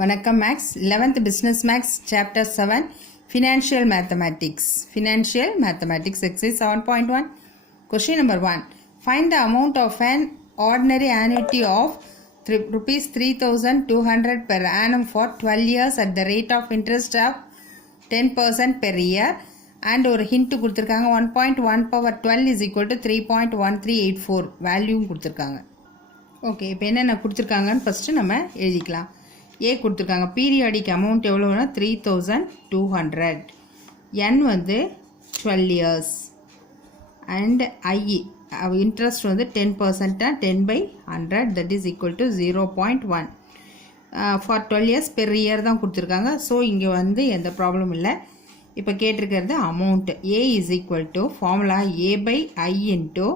வணக்கம் maths 11th business maths chapter 7 financial mathematics exercise 7.1 question number 1 find the amount of an ordinary annuity of rupees 3200 per annum for 12 years at the rate of interest of 10% per year and ஒரு hint கொடுத்திருக்காங்க 1.1 power 12 is equal to 3.1384 value கொடுத்திருக்காங்க. Okay, இப்போ என்னென்ன கொடுத்துருக்காங்கன்னு first நம்ம எழுதிக்கலாம். ஏ கொடுத்துருக்காங்க periodic amount எவ்வளோனா 3200, என் வந்து 12 இயர்ஸ் அண்ட் ஐ இன்ட்ரெஸ்ட் வந்து 10%, 10/100 that is equal to 0.1 for 12 years per year தான் கொடுத்துருக்காங்க. ஸோ இங்கே வந்து எந்த ப்ராப்ளம் இல்லை. இப்போ கேட்டிருக்கிறது amount A is equal to formula A/I into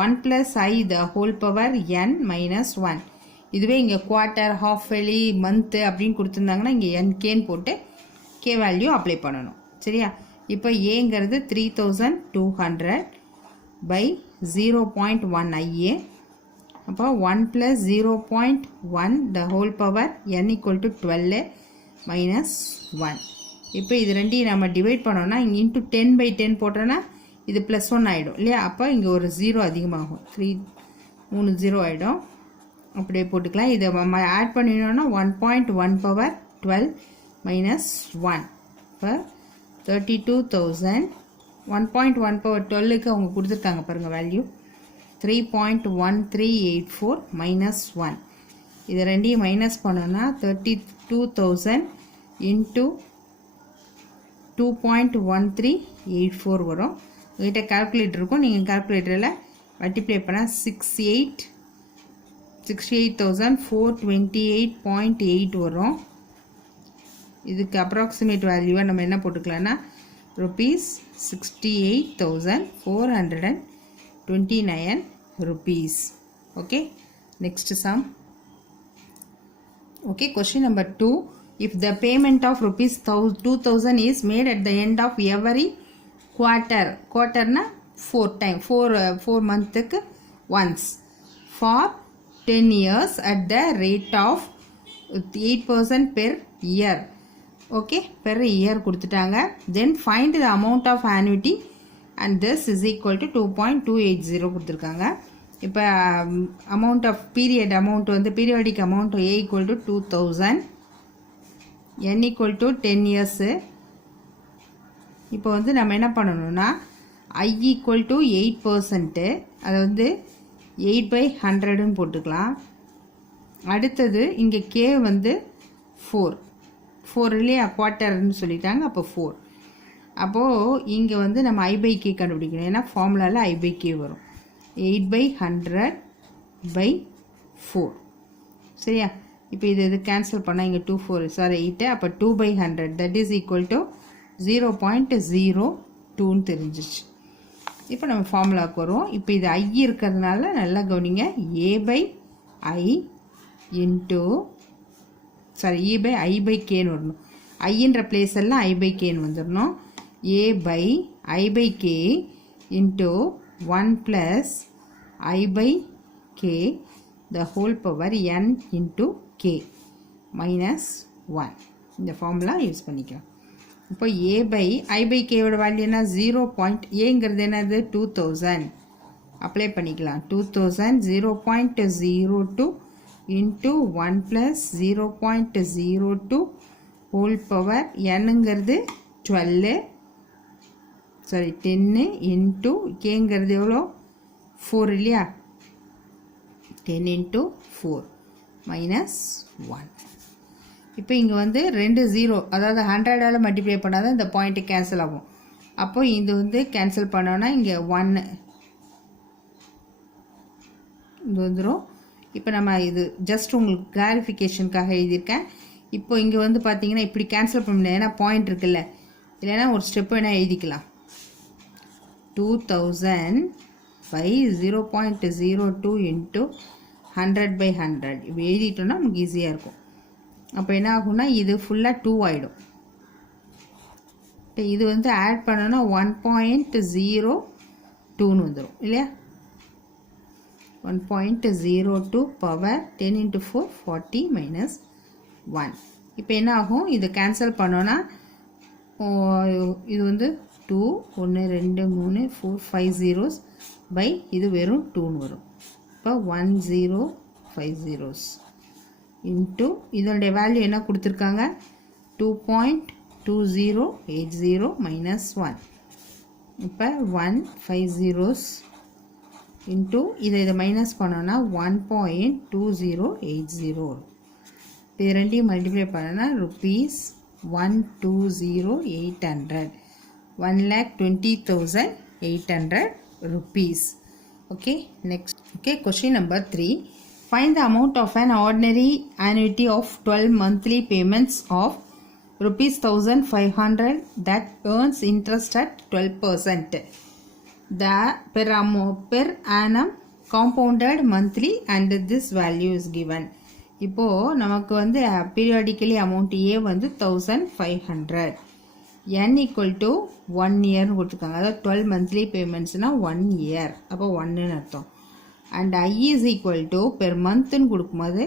1 + I the whole power n minus 1. இதுவே இங்கே குவார்ட்டர், ஹாஃப் இயர்லி, மந்த்து அப்படின்னு கொடுத்துருந்தாங்கன்னா இங்கே NKன்னு போட்டு கே வேல்யூ அப்ளை பண்ணணும். சரியா? இப்போ ஏங்கிறது 3200 பை 0.1 IA, அப்போ 1 + 0.1 the whole power n = 12 minus 1. இப்போ இது ரெண்டையும் நம்ம டிவைட் பண்ணோன்னா இங்கே இன்ட்டு 10/10 போட்டோன்னா இது +1 ஆகிடும் இல்லையா? அப்போ இங்கே ஒரு 0 அதிகமாகும், 3 0 ஆகிடும். அப்படியே போட்டுக்கலாம். இதை நம்ம ஆட் பண்ணினோன்னா 1.1 power 12 minus 1 இப்போ 32,000. 1.1 power 12க்கு அவங்க கொடுத்துருக்காங்க பாருங்கள் வேல்யூ 3.1384 minus 1. இதை ரெண்டையும் மைனஸ் பண்ணோன்னா 32,000 into 2.1384 வரும். உங்கள்கிட்ட கால்குலேட்டர் இருக்கும், நீங்கள் கால்குலேட்டரில் மல்டிப்ளை பண்ணால் 68,428.8 வரும். இதுக்கு அப்ராக்சிமேட் வேல்யூவாக நம்ம என்ன போட்டுக்கலாம்னா ₹68,429 rupees. Okay, next sum. Okay, question number 2. If the payment of ₹2,000 is made at the end of every quarter, quarterனா 4 monthக்கு once, for 10 years at the rate of 8% per year. Okay, per year கொடுத்துட்டாங்க. Then find the amount of annuity and this is equal to 2.280 கொடுத்துருக்காங்க. இப்போ amount of period amount வந்து periodic amount A equal to 2000, n equal to 10 years. இப்போ வந்து நம்ம என்ன பண்ணணும்னா I equal to 8%, அதை வந்து 8/100ன்னு போட்டுக்கலாம். அடுத்தது இங்கே K வந்து 4 இல்லையா, குவார்ட்டர்னு சொல்லிட்டாங்க, அப்போ 4. அப்போது இங்கே வந்து நம்ம I/K கண்டுபிடிக்கணும். ஏன்னா ஃபார்முலாவில் I/K வரும் 8/100/4. சரியா? இப்போ இது கேன்சல் பண்ணால் இங்கே 8, அப்போ 2/100 தட் இஸ் ஈக்குவல் டு 0.02ன்னு தெரிஞ்சிச்சு. இப்போ நம்ம ஃபார்முலாவுக்கு வரும். இப்போ இது I இருக்கிறதுனால நல்லா கவனிங்க, A/I இன்ட்டு E/I/Kன்னு வரணும். ஐன்ற பிளேஸ் எல்லாம் I/Kன்னு வந்துடணும். A/I/K into 1 + I/K the whole power n into K minus 1. இந்த ஃபார்முலா யூஸ் பண்ணிக்கலாம். இப்போ A/I/Kவோட வேல்யூ என்ன 0. ஏங்கிறது என்னது 2000, அப்ளை பண்ணிக்கலாம். 2000 0.02 into 1 + 0.02 whole power nங்கிறது 10 into Kங்கிறது எவ்வளோ 4 இல்லையா, 10 into 4 minus 1. இப்போ இங்கே வந்து 2 0, அதாவது 100ஆல் மல்டிப்ளை பண்ணால் தான் இந்த பாயிண்ட்டு கேன்சல் ஆகும். அப்போ இது வந்து கேன்சல் பண்ணோன்னா இங்கே 1 இது வந்துடும். இப்போ நம்ம இது ஜஸ்ட் உங்களுக்கு கிளாரிஃபிகேஷனுக்காக எழுதியிருக்கேன். இப்போ இங்கே வந்து பார்த்தீங்கன்னா இப்படி கேன்சல் பண்ண முடியாது, ஏன்னா பாயிண்ட் இருக்குல்ல, இல்லைன்னா ஒரு ஸ்டெப்பு வேணால் எழுதிக்கலாம். 2000/0.02 into 100/100 இப்படி எழுதிட்டோன்னா நமக்கு ஈஸியாக இருக்கும். அப்போ என்ன ஆகும்னா இது ஃபுல்லாக 2 ஆகிடும். இது வந்து ஆட் பண்ணோன்னா 1.02ன்னு வந்துடும் இல்லையா. 1.02 power 10 into 4 40 minus 1. இப்போ என்ன ஆகும், இது கேன்சல் பண்ணோன்னா இது வந்து 2 1 2 3 4 5 zeros பை இது வெறும் 2ன்னு வரும். இப்போ 1 0 5 zeros இன்ட்டு இதனுடைய வேல்யூ என்ன கொடுத்துருக்காங்க, 2.2080 minus 1. இப்போ 1 5 zeros இன்ட்டு இதை மைனஸ் பண்ணோன்னா 1.2080 வரும். இப்போ இது ரெண்டையும் மல்டிப்ளை பண்ணோன்னா rupees 120,800 1,20,800 rupees. Okay, next. Okay, question number 3. Find the amount of an ordinary annuity of 12 monthly payments of rupees 1,500 that earns interest at 12%. The per annum compounded monthly and this value is given. இப்போ நமக்கு வந்து periodically amount A வந்து 1,500, n equal to 1 year கொடுத்துருக்காங்க. அதாவது 12 monthly payments-னா 1 year, அப்போ 1ன்னு அர்த்தம். and I is equal to per month-ன்னு கொடுக்கும்போது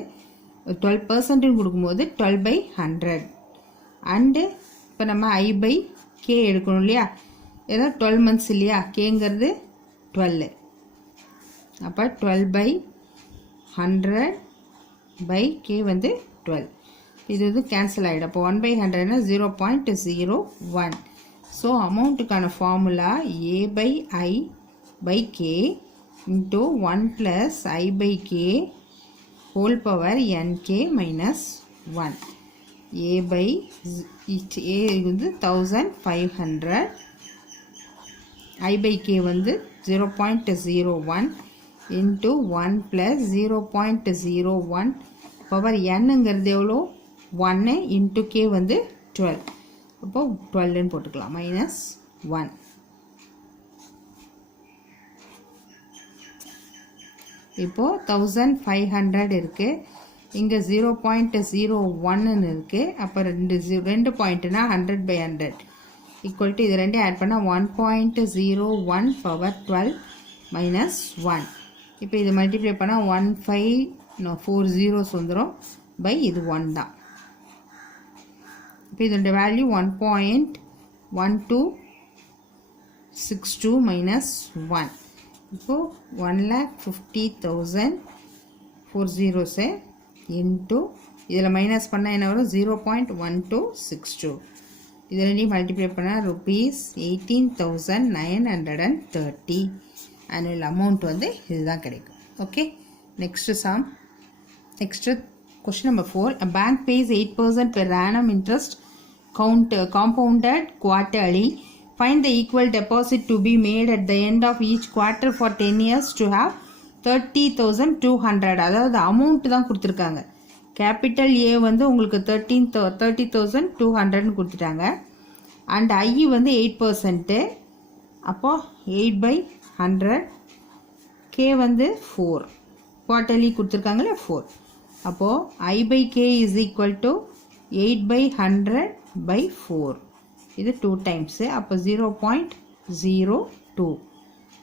12%-ன்னு கொடுக்கும்போது 12/100 and இப்போ நம்ம I by K எடுக்கணும் இல்லையா, ஏதோ 12 months இல்லையா, Kங்கிறது 12, அப்போ 12/100 by K வந்து 12. இது வந்து கேன்சல் ஆகிடும். அப்போ 1/100னா 0.01. ஸோ அமௌண்ட்டுக்கான formula A by I by K into 1 plus I by K whole power nk minus 1. A by A வந்து 1,500, I by K வந்து 0.01 into 1 plus 0.01 power nங்கிறது எவ்வளோ 1 into K வந்து 12. அப்போ 12ன்னு போட்டுக்கலாம் minus 1. இப்போ 1,500 இருக்கு, இங்கே 0.01 இருக்கு. அப்போ ரெண்டு பாயிண்ட்னா 100/100 ஈக்குவல் டு இது ரெண்டு ஆட் பண்ணால் 1.01 பவர் 12 minus 1. இப்போ இது மல்டிப்ளை பண்ணால் 4 zeros வந்துடும் பை இது 1 தான். இப்போ இதோட வேல்யூ 1.1262 minus 1. இப்போ 1,50,000 4 zeros இன்ட்டு இதில் மைனஸ் பண்ணால் என்ன வரும் 0.1262. இது ரெண்டையும் மல்டிப்ளை பண்ணால் rupees 18,930 annual amount வந்து இதுதான் கிடைக்கும். Okay, next sum. Next question number 4. A bank pays 8% per annum interest compounded quarterly. Find the equal deposit to be made at the end of each quarter for 10 years to have 30,200. அதாவது amount தான் கொடுத்துருக்காங்க. Capital A வந்து உங்களுக்கு 30,200ன்னு கொடுத்துட்டாங்க. And I வந்து 8%, அப்போது 8/100. K வந்து 4, quarterly கொடுத்துருக்காங்களே 4. அப்போது I by K is equal to 8/100/4. இது 2 times, அப்போ 0.02.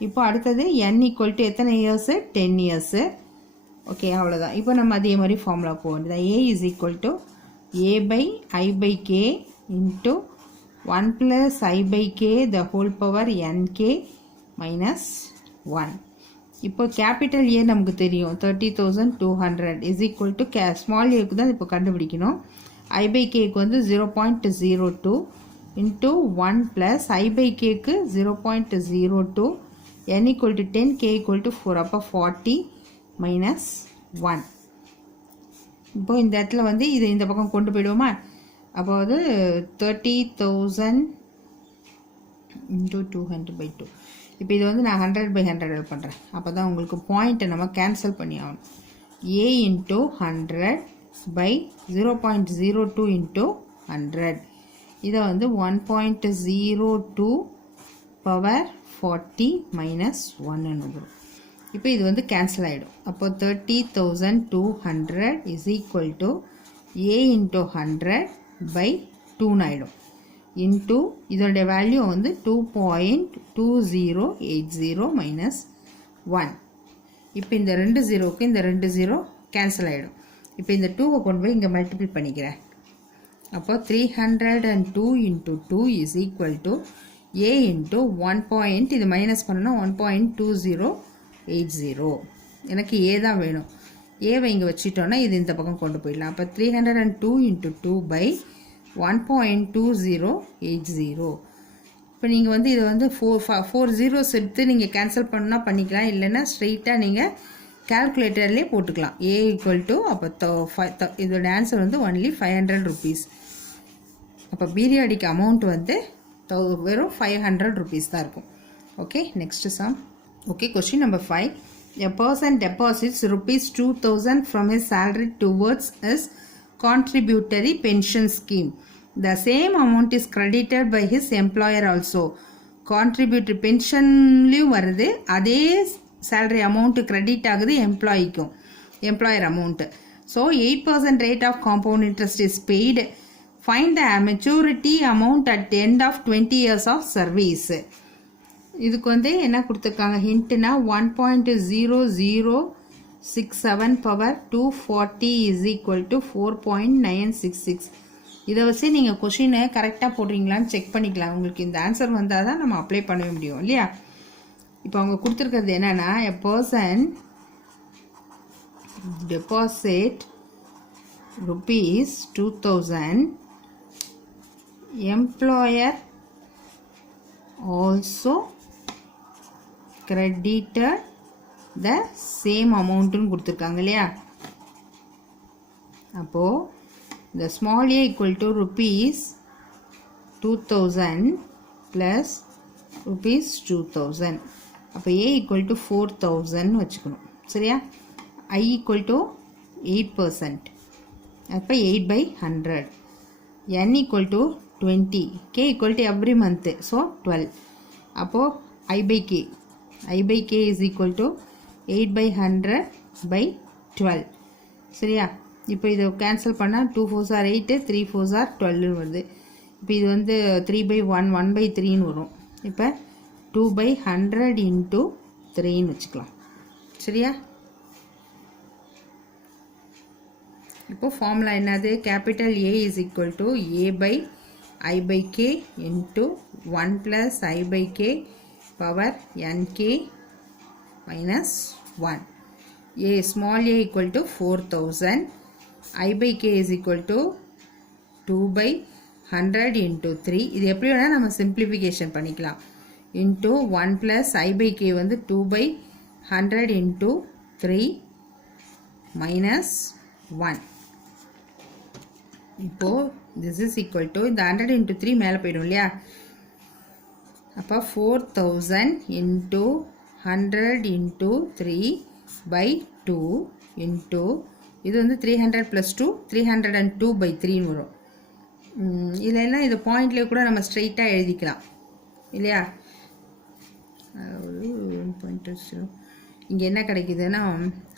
இப்போ அடுத்தது n equal to எத்தனை இயர்ஸு 10 இயர்ஸு. ஓகே, அவ்வளோதான். இப்போ நம்ம அதே மாதிரி ஃபார்முலா போக வேண்டியது. A is equal to A by I by K into 1 plus I by K the whole power nk minus 1. இப்போ கேபிட்டல் ஏ நமக்கு தெரியும் 30,200 is equal to ஸ்மால் ஏக்கு தான் இப்போ கண்டுபிடிக்கணும். I by Kக்கு வந்து 0.02 into 1 plus I by Kக்கு 0.02, n equal to 10, K equal to 4, அப்போ 40 minus 1. இப்போ இந்த இடத்துல வந்து இது இந்த பக்கம் கொண்டு போயிடுவோமா, அப்போ அது 30,000 into 200/2. இப்போ இது வந்து நான் 100/100 பண்ணுறேன். அப்போ தான் உங்களுக்கு பாயிண்ட்டை நம்ம கேன்சல் பண்ணி ஆகணும். A into 100 by 0.02 into 100. இதை வந்து 1.02 பவர் 40 மைனஸ் 1 வரும். இப்போ இது வந்து கேன்சல் ஆகிடும். அப்போ 30,200 is equal to A into 100/2 ஆகிடும். இன்ட்டு இதோடைய வேல்யூ வந்து 2.2080 minus 1. இப்போ இந்த 2 ஜீரோவுக்கு இந்த 2 ஜீரோ கேன்சல் ஆகிடும். இப்போ இந்த 2வை கொண்டு போய் இங்கே மல்டிபிள் பண்ணிக்கிறேன். அப்போ 302 into 2 is equal to a into 1. இது மைனஸ் பண்ணணும் 1.2080. எனக்கு a தான் வேணும். ஏவை இங்கே வச்சிட்டோன்னா இது இந்த பக்கம் கொண்டு போயிடலாம். அப்போ 302 into 2 by 1.2080. இப்போ நீங்கள் வந்து இது வந்து 4 zeros எடுத்து நீங்கள் கேன்சல் பண்ணால் பண்ணிக்கலாம். இல்லைன்னா ஸ்ட்ரெயிட்டாக நீங்கள் கால்குலேட்டர்லேயே போட்டுக்கலாம். a equal to அப்போ இதோட ஆன்சர் வந்து ஒன்லி 500 rupees. அப்போ பீரியாடிக் அமௌண்ட் வந்து வெறும் 500 rupees தான் இருக்கும். Okay, next sum. Okay, question number 5. A person deposits rupees 2000 from his salary towards his contributory pension scheme. The same amount is credited by his employer also. Contributory pensionலையும் வருது, அதே salary amount credit ஆகுது எம்ப்ளாயிக்கும், employer amount. So 8% rate of compound interest is paid. Find the maturity amount at the end of 20 years of service. இதுக்கு வந்து என்ன கொடுத்துருக்காங்க ஹிண்ட்னா 1.0067 power 240 is equal to 4.966. இதை வச்சு நீங்கள் கொஷினை கரெக்டாக போடுறீங்களான்னு செக் பண்ணிக்கலாம். உங்களுக்கு இந்த ஆன்சர் வந்தால் தான் நம்ம அப்ளை பண்ண முடியும் இல்லையா. இப்போ அவங்க கொடுத்துருக்கிறது என்னென்னா, a person deposit rupees 2000, employer also credited the same amount னு கொடுத்துருக்காங்க இல்லையா. அப்போது the small a equal to rupees 2000 plus rupees 2000. அப்போ a equal to 4000 வச்சுக்கணும் சரியா. I equal to 8%. அப்போ 8/100. n equal to 20. k equal to every month. So 12. அப்போது I by k is equal to 8/100/12 சரியா. இப்போ இதை கேன்சல் பண்ணால் 2 4s are 8, 3 4s are 12 வருது. இப்போ இது வந்து 3/1 1/3 வரும். இப்போ 2/100 into 3 வச்சுக்கலாம் சரியா. இப்போ ஃபார்முலா என்னது, capital A is equal to a by I by k into 1 plus I by k power nk minus 1. A small a equal to 4000. I by k is equal to 2/100 into 3. இது எப்படி வேணால் நம்ம simplification பண்ணிக்கலாம். into 1 plus I by k வந்து 2/100 into 3 minus 1. இப்போது this is equal to இந்த 100 into 3 மேலே போயிடும் இல்லையா. அப்போ 4000 into 100 into 3/2 into இது வந்து 300 plus 2 302/3 வரும். இல்லைன்னா இது பாயிண்ட்லேயே கூட நம்ம ஸ்ட்ரெயிட்டாக எழுதிக்கலாம் இல்லையா. இங்கே என்ன கிடைக்குதுன்னா,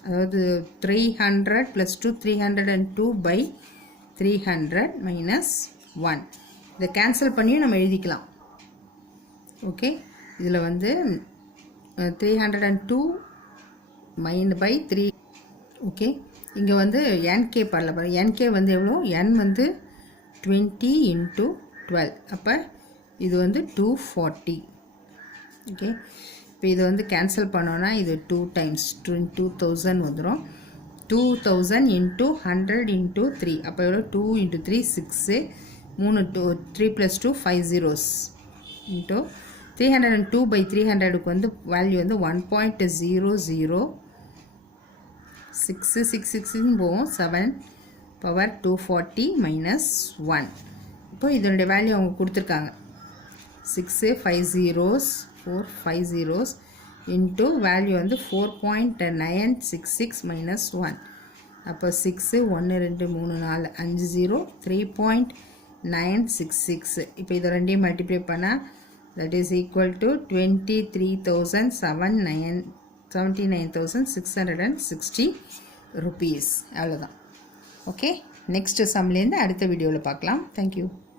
அதாவது 300 plus 2 302/300 minus 1. இதை கேன்சல் பண்ணியும் நம்ம எழுதிக்கலாம். ஓகே, இதில் வந்து 302 -/3. ஓகே, இங்கே வந்து nk பரல nk வந்து எவ்வளோ, n வந்து 20 into 12. அப்போ இது வந்து 240. ஓகே, இப்போ இது வந்து கேன்சல் பண்ணோன்னா இது 2 times 2000 வந்துடும். 2000 into 100 into 3. அப்போ எவ்வளோ, 2 into 3 6, 3 plus 2 5 zeros into 302/300க்கு வந்து வேல்யூ வந்து 1.0066 போகும். 7 power 240 minus 1. இப்போ இதனுடைய வேல்யூ அவங்க கொடுத்துருக்காங்க 6 5 zeros 4 5 zeros into வேல்யூ வந்து 4.966 minus 1. அப்போ 6 1 2 3 4 5 0 3.966. இப்போ இதை ரெண்டையும் மல்டிப்ளை பண்ணால் that is equal to 79,660 rupees. அவ்வளோதான். ஓகே, நெக்ஸ்ட் சம்லேருந்து அடுத்த வீடியோவில் பார்க்கலாம். தேங்க்யூ.